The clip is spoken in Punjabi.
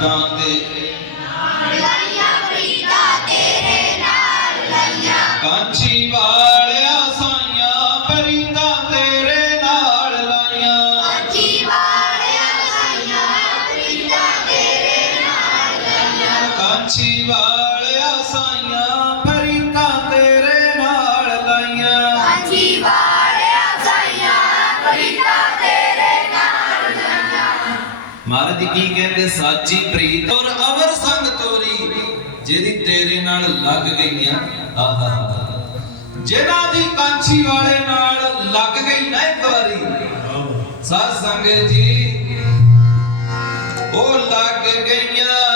ਤੇ। ਲਾਈਆਂ ਪ੍ਰੀਤਾਂ ਤੇਰੇ ਨਾਲ ਲਾਈਆਂ ਕਾਂਚੀ ਵਾਲਿਆ ਸਾਈਆਂ ਬਰੀਤਾਂ ਤੇਰੇ ਨਾਲ ਲਾਈਆਂ ਕੰਚੀ ਵਾਲਿਆ ਸਾਈਆਂ ਪ੍ਰੀਤਾਂ ਤੇਰੇ ਨਾਲ ਲਾਈਆਂ ਕਾਂਚੀ ਵਾਲਿਆ ਸਾਈਆਂ ਬਰੀਤਾਂ ਤੇਰੇ ਨਾਲ ਲਾਈਆਂ ਕੰਚੀ ਮਹਾਰਾਜ ਕੀ ਕਹਿੰਦੇ ਸਾਚੀ ਪ੍ਰੀਤ ਔਰ ਅਵਰ ਸੰਗ ਤੋਰੀ ਜਿਹਦੀ ਤੇਰੇ ਨਾਲ ਲੱਗ ਗਈਆਂ। ਆਹਾ। ਜਿਨ੍ਹਾਂ ਦੀ ਕਾਂਚੀ ਵਾਲੇ ਨਾਲ ਲੱਗ ਗਈ ਨਾ ਇੱਕ ਵਾਰੀ। ਸਾਧ ਸੰਗਤ ਜੀ ਉਹ ਲੱਗ ਗਈਆਂ।